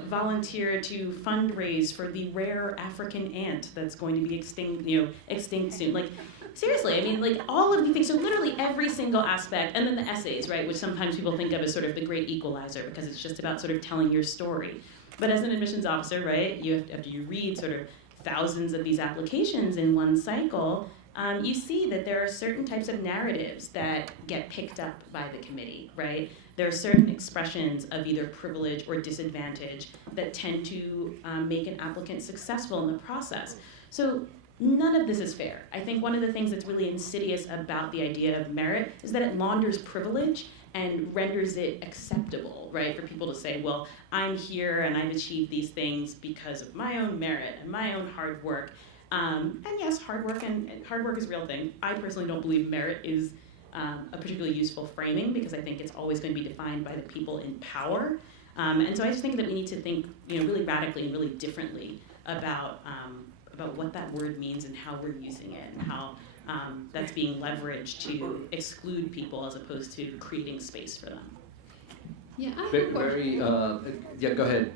volunteer to fundraise for the rare African ant that's going to be extinct soon. Like, seriously, I mean, like all of the things, so literally every single aspect, and then the essays, right, which sometimes people think of as sort of the great equalizer because it's just about sort of telling your story. But as an admissions officer, right, after you read sort of thousands of these applications in one cycle, you see that there are certain types of narratives that get picked up by the committee, right? There are certain expressions of either privilege or disadvantage that tend to make an applicant successful in the process. So none of this is fair. I think one of the things that's really insidious about the idea of merit is that it launders privilege and renders it acceptable, right, for people to say, well, I'm here and I've achieved these things because of my own merit and my own hard work. And yes, hard work is a real thing. I personally don't believe merit is a particularly useful framing because I think it's always going to be defined by the people in power. And so I just think that we need to think, really radically and really differently about what that word means and how we're using it and how that's being leveraged to exclude people as opposed to creating space for them. Yeah, I have a question. Go ahead.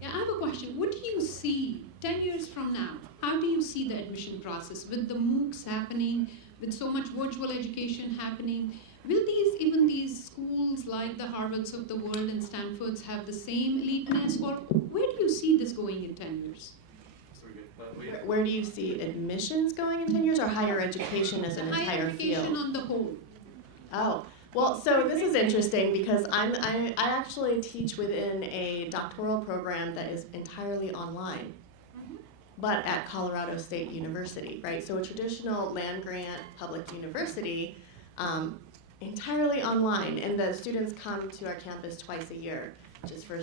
Yeah, I have a question. What do you see 10 years from now? How do you see the admission process with the MOOCs happening, with so much virtual education happening? Will these schools like the Harvards of the world and Stanfords have the same eliteness, or where do you see this going in 10 years? Where do you see admissions going in 10 years, or higher education as an entire field? Higher education on the whole. Oh, well, so this is interesting because I actually teach within a doctoral program that is entirely online, but at Colorado State University, right? So a traditional land-grant public university, entirely online, and the students come to our campus twice a year, just for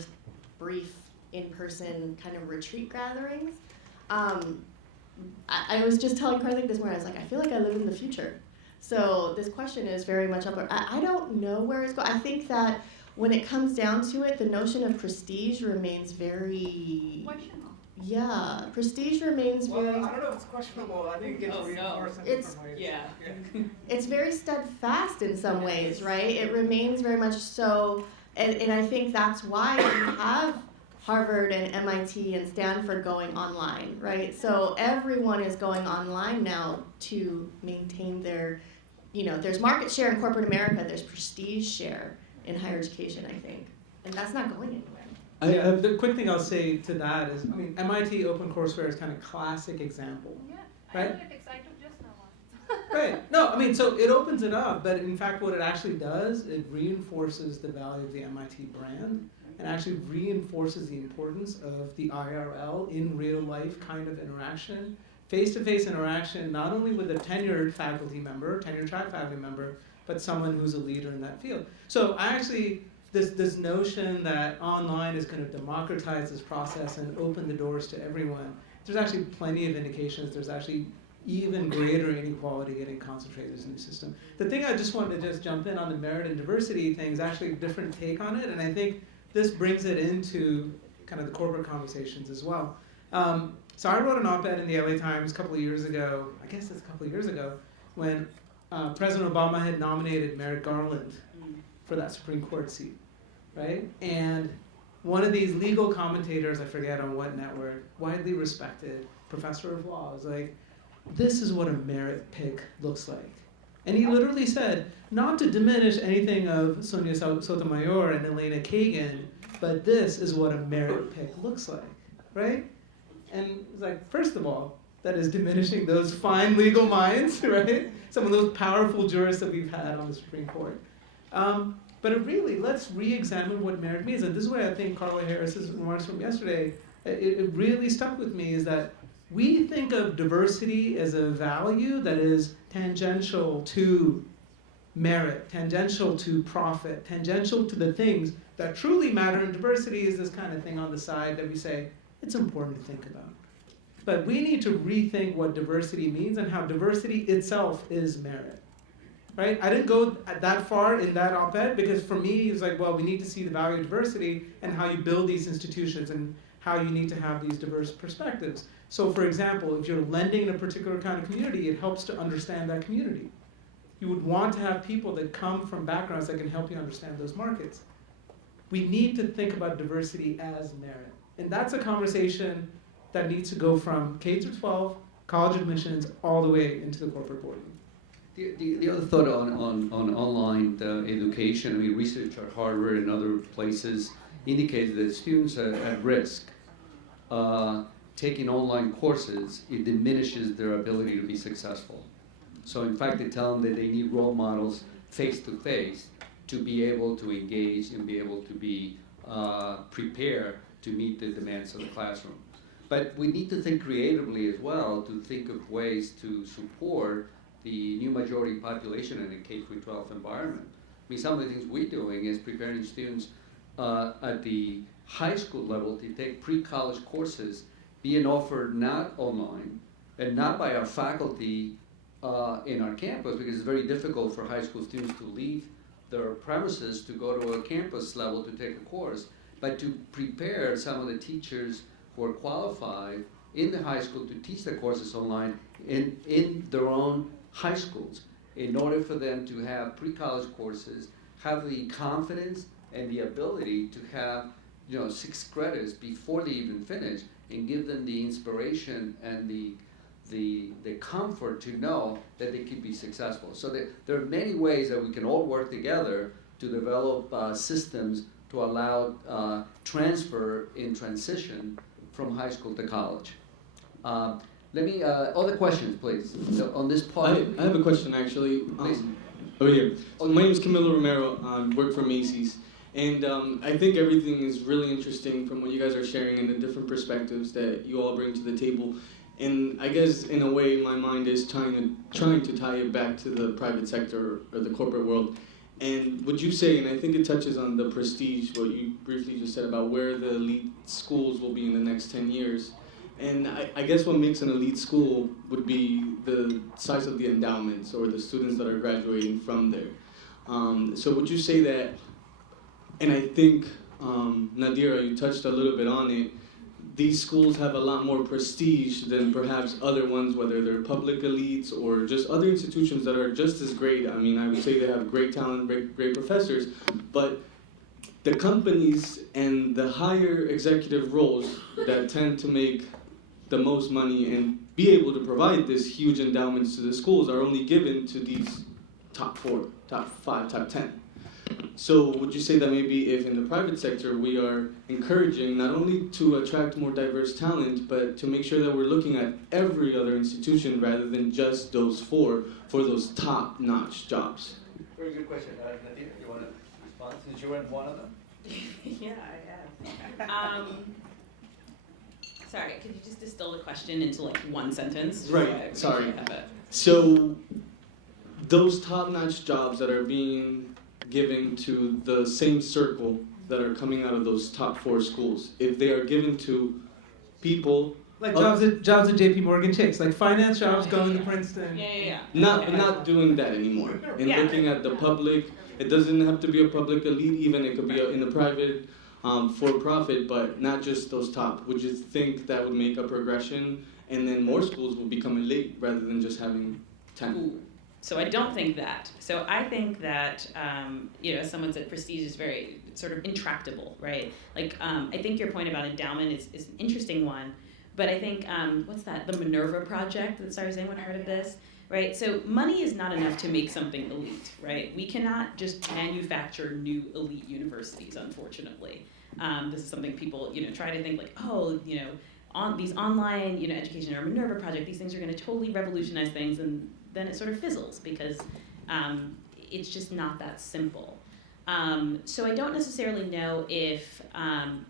brief in-person kind of retreat gatherings. I was just telling Karthick this morning, I was like, I feel like I live in the future. So this question is very much up. I don't know where it's going. I think that when it comes down to it, the notion of prestige remains very... Questionable. Yeah, prestige remains very... I don't know if it's questionable. I think it gets reinforced in different ways. Yeah. It's very steadfast in some ways, right? It remains very much so, and I think that's why you have Harvard and MIT and Stanford going online, right? So everyone is going online now to maintain their, there's market share in corporate America, there's prestige share in higher education, I think. And that's not going anywhere. The quick thing I'll say to that is, MIT OpenCourseWare is kind of classic example. Yeah, right? Analytics, I took just now one. Right. No, I mean, so it opens it up, but in fact what it actually does, it reinforces the value of the MIT brand and actually reinforces the importance of the IRL in real life kind of interaction, face-to-face interaction, not only with a tenured faculty member, tenured track faculty member, but someone who's a leader in that field. So I actually, this notion that online is going to democratize this process and open the doors to everyone, there's actually plenty of indications there's actually even greater inequality getting concentrated in the system. The thing I just wanted to just jump in on the merit and diversity thing is actually a different take on it, and I think this brings it into kind of the corporate conversations as well. So I wrote an op-ed in the LA Times a couple of years ago, I guess it's a couple of years ago, when President Obama had nominated Merrick Garland for that Supreme Court seat, right? And one of these legal commentators, I forget on what network, widely respected, professor of law, was like, this is what a merit pick looks like. And he literally said, not to diminish anything of Sonia Sotomayor and Elena Kagan, but this is what a merit pick looks like, right? And it's like, first of all, that is diminishing those fine legal minds, right? Some of those powerful jurists that we've had on the Supreme Court. But it really, let's re-examine what merit means. And this is why I think Carla Harris's remarks from yesterday, it really stuck with me, is that we think of diversity as a value that is tangential to merit, tangential to profit, tangential to the things that truly matter. And diversity is this kind of thing on the side that we say, it's important to think about. But we need to rethink what diversity means and how diversity itself is merit. Right? I didn't go that far in that op-ed because for me, it's like, well, we need to see the value of diversity and how you build these institutions and how you need to have these diverse perspectives. So for example, if you're lending in a particular kind of community, it helps to understand that community. You would want to have people that come from backgrounds that can help you understand those markets. We need to think about diversity as merit. And that's a conversation that needs to go from K through 12, college admissions, all the way into the corporate boardroom. The other thought on online education, I mean, research at Harvard and other places indicates that students are at risk. Taking online courses, it diminishes their ability to be successful. So in fact, they tell them that they need role models face-to-face to be able to engage and be able to be prepared to meet the demands of the classroom. But we need to think creatively as well to think of ways to support the new majority population in a K-12 environment. I mean, some of the things we're doing is preparing students at the high school level to take pre-college courses being offered not online and not by our faculty in our campus, because it's very difficult for high school students to leave their premises to go to a campus level to take a course, but to prepare some of the teachers who are qualified in the high school to teach the courses online in their own high schools, in order for them to have pre-college courses, have the confidence and the ability to have 6 credits before they even finish, and give them the inspiration and the comfort to know that they could be successful. So there are many ways that we can all work together to develop systems to allow transfer in transition from high school to college. Other questions, please. So on this part. I have a question, actually. Please. Over here. So my name is Camilo Romero. I work for Macy's. And I think everything is really interesting from what you guys are sharing and the different perspectives that you all bring to the table. And I guess, in a way, my mind is trying to tie it back to the private sector or the corporate world. And would you say, and I think it touches on the prestige, what you briefly just said about where the elite schools will be in the next 10 years. And I guess what makes an elite school would be the size of the endowments or the students that are graduating from there. So would you say that, and I think, Nadira, you touched a little bit on it, these schools have a lot more prestige than perhaps other ones, whether they're public elites or just other institutions that are just as great. I mean, I would say they have great talent, great professors, but the companies and the higher executive roles that tend to make the most money and be able to provide this huge endowments to the schools are only given to these top 4, top 5, top 10. So would you say that maybe if in the private sector we are encouraging not only to attract more diverse talent, but to make sure that we're looking at every other institution rather than just those four for those top-notch jobs? Very good question. Nadia, you want to respond since you were in one of them? Yeah, I have. Sorry, could you just distill the question into like one sentence? Right, sorry. So those top-notch jobs that are being given to the same circle that are coming out of those top four schools, if they are given to people Like jobs at JP Morgan Chase, like finance jobs going to Princeton. Yeah. not doing that anymore, and Yeah. looking at the public, it doesn't have to be a public elite, even it could be in a private for-profit, but not just those top. Would you think that would make a progression, and then more schools will become elite rather than just having 10? Ooh. So I don't think that. So I think that, as someone said, prestige is very sort of intractable, right? Like, I think your point about endowment is an interesting one, but I think, what's that, the Minerva Project? Sorry, has anyone heard of this? Right, so money is not enough to make something elite, right? We cannot just manufacture new elite universities, unfortunately. This is something people, try to think like, on these online, education or Minerva Project, these things are going to totally revolutionize things, and then it sort of fizzles because it's just not that simple. So I don't necessarily know if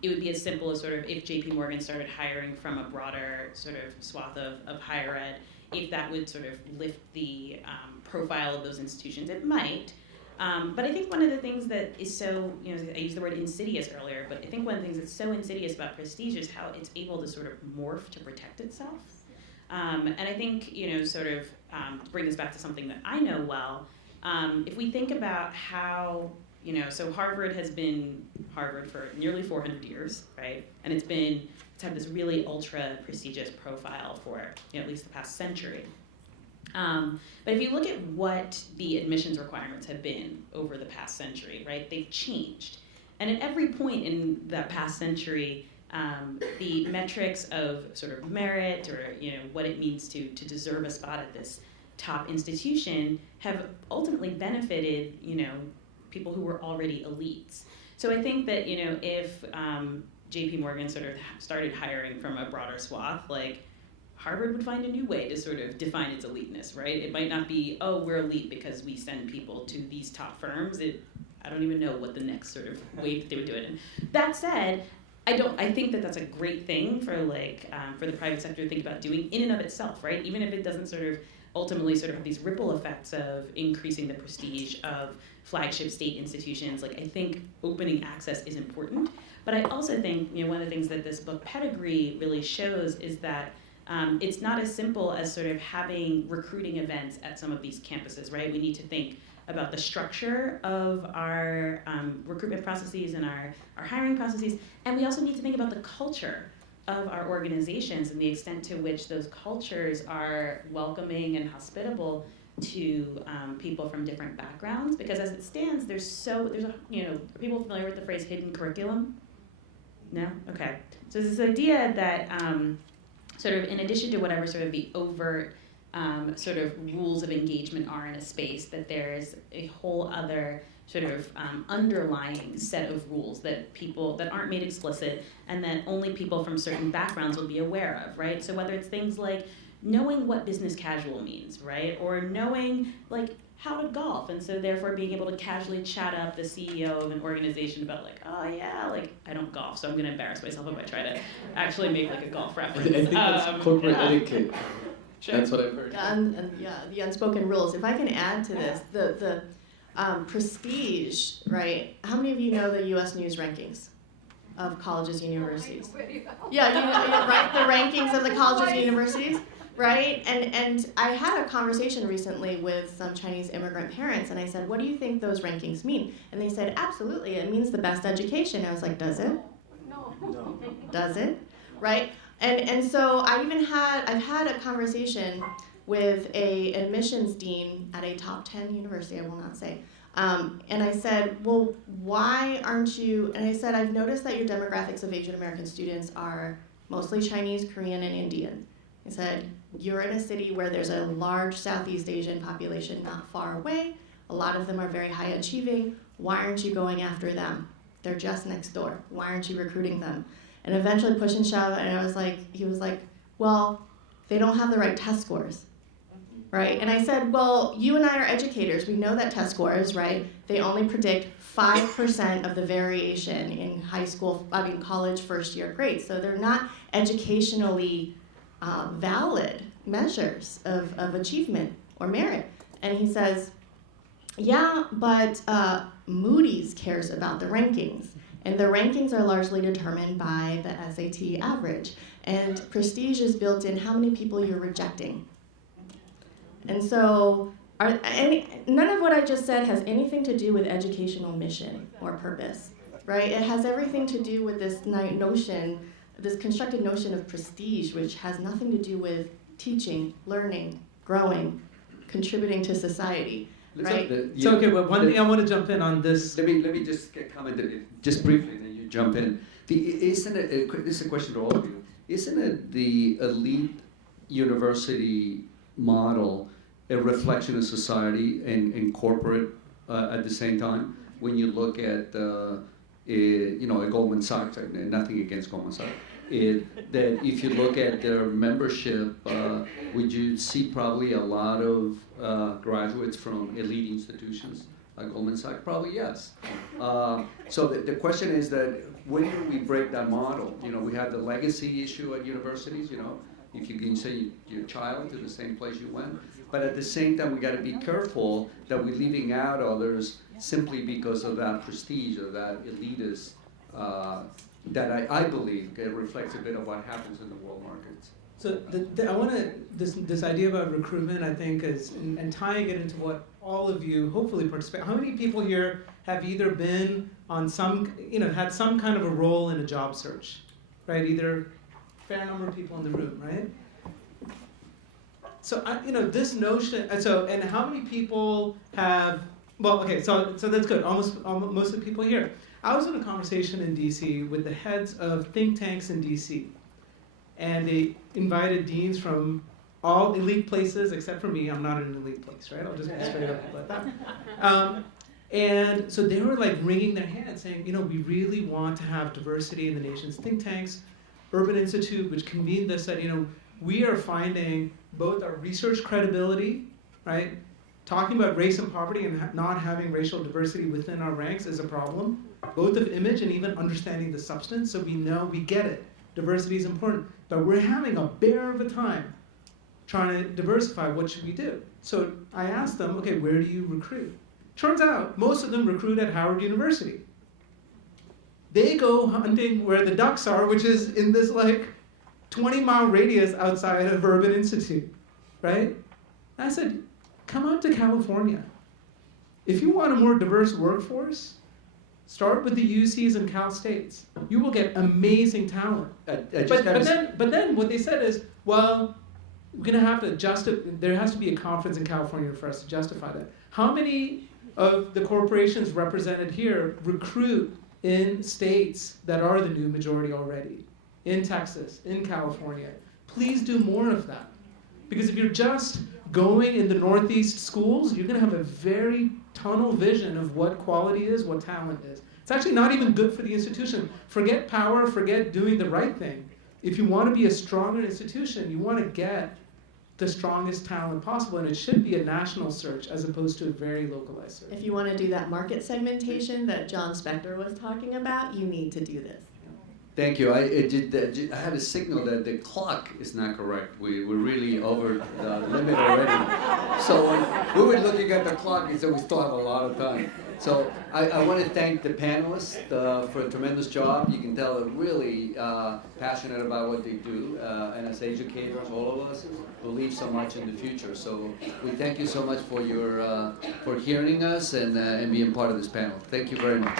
it would be as simple as sort of if JP Morgan started hiring from a broader sort of swath of higher ed, if that would sort of lift the profile of those institutions. It might. But I think one of the things that is so, I used the word insidious earlier, but I think one of the things that's so insidious about prestige is how it's able to sort of morph to protect itself. And I think, to bring this back to something that I know well, if we think about how, so Harvard has been Harvard for nearly 400 years, right? And it's had this really ultra prestigious profile for, at least the past century. But if you look at what the admissions requirements have been over the past century, right, they've changed. And at every point in that past century, the metrics of sort of merit or, what it means to deserve a spot at this top institution have ultimately benefited, people who were already elites. So I think that, if JP Morgan sort of started hiring from a broader swath, like Harvard would find a new way to sort of define its eliteness, right? It might not be, we're elite because we send people to these top firms. I don't even know what the next sort of way that they would do it in. That said, I think that that's a great thing for the private sector to think about doing in and of itself, right? Even if it doesn't sort of ultimately sort of have these ripple effects of increasing the prestige of flagship state institutions. Like, I think opening access is important. But I also think, one of the things that this book Pedigree really shows is that it's not as simple as sort of having recruiting events at some of these campuses, right? We need to think about the structure of our recruitment processes and our hiring processes, and we also need to think about the culture of our organizations and the extent to which those cultures are welcoming and hospitable to people from different backgrounds. Because as it stands, are people familiar with the phrase hidden curriculum? No? Okay. So there's this idea that sort of in addition to whatever sort of the overt sort of rules of engagement are in a space, that there's a whole other sort of underlying set of rules that aren't made explicit and that only people from certain backgrounds will be aware of, right? So whether it's things like knowing what business casual means, right? Or knowing like how to golf, and so therefore being able to casually chat up the CEO of an organization about like, I don't golf, so I'm gonna embarrass myself if I try to actually make like a golf reference. I think that's corporate etiquette. Sure. That's what I've heard. The unspoken rules. If I can add to this, the prestige, right? How many of you know the U.S. News rankings of colleges and universities? Yeah, right? The rankings of the colleges and universities, right? And I had a conversation recently with some Chinese immigrant parents, and I said, what do you think those rankings mean? And they said, absolutely, it means the best education. I was like, does it? No. Does it? Right? And so I've had a conversation with a admissions dean at a top 10 university, I will not say. And I said, well, why aren't you, and I said, I've noticed that your demographics of Asian American students are mostly Chinese, Korean, and Indian. I said, you're in a city where there's a large Southeast Asian population not far away. A lot of them are very high achieving. Why aren't you going after them? They're just next door. Why aren't you recruiting them? And eventually push and shove, and he was like, well, they don't have the right test scores, right? And I said, well, you and I are educators. We know that test scores, right? They only predict 5% of the variation in college first year grades. So they're not educationally valid measures of achievement or merit. And he says, yeah, but Moody's cares about the rankings. And the rankings are largely determined by the SAT average. And prestige is built in how many people you're rejecting. And so none of what I just said has anything to do with educational mission or purpose, right? It has everything to do with this notion, this constructed notion of prestige, which has nothing to do with teaching, learning, growing, contributing to society. Right. So okay, but one thing I want to jump in on this. Let me just comment just briefly, then you jump in. This is a question to all of you. Isn't it the elite university model a reflection of society and corporate at the same time? When you look at a Goldman Sachs, nothing against Goldman Sachs. That if you look at their membership, would you see probably a lot of graduates from elite institutions like Goldman Sachs? Probably yes. So the question is that when do we break that model? We have the legacy issue at universities, if you can send your child to the same place you went. But at the same time, we got to be careful that we're leaving out others simply because of that prestige or that elitist that I believe reflects a bit of what happens in the world markets. So I want to, this idea about recruitment, I think, is, and tying it into what all of you hopefully participate. How many people here have either been on had some kind of a role in a job search, right? Either fair number of people in the room, right? So, this notion, and how many people have, well, okay, so that's good, almost most of the people here. I was in a conversation in DC with the heads of think tanks in DC, and they invited deans from all elite places except for me. I'm not in an elite place, right? I'll just be straight up about that. And so they were like wringing their hands saying, we really want to have diversity in the nation's think tanks. Urban Institute, which convened this, said, we are finding both our research credibility, right? Talking about race and poverty and not having racial diversity within our ranks is a problem, both of image and even understanding the substance, so we know, we get it. Diversity is important, but we're having a bear of a time trying to diversify. What should we do? So I asked them, okay, where do you recruit? Turns out most of them recruit at Howard University. They go hunting where the ducks are, which is in this 20-mile radius outside of Urban Institute, right? And I said, come out to California. If you want a more diverse workforce, start with the UCs and Cal States. You will get amazing talent. But then what they said is, well, we're going to have to adjust it. There has to be a conference in California for us to justify that. How many of the corporations represented here recruit in states that are the new majority already? In Texas, in California. Please do more of that. Because if you're just going in the Northeast schools, you're going to have a very tunnel vision of what quality is, what talent is. It's actually not even good for the institution. Forget power, forget doing the right thing. If you want to be a stronger institution, you want to get the strongest talent possible, and it should be a national search as opposed to a very localized search. If you want to do that market segmentation that John Spector was talking about, you need to do this. Thank you. I had a signal that the clock is not correct. We're really over the limit already. So when we were looking at the clock, we said we still have a lot of time. So I want to thank the panelists for a tremendous job. You can tell they're really passionate about what they do. And as educators, all of us believe so much in the future. So we thank you so much for your for hearing us and being part of this panel. Thank you very much.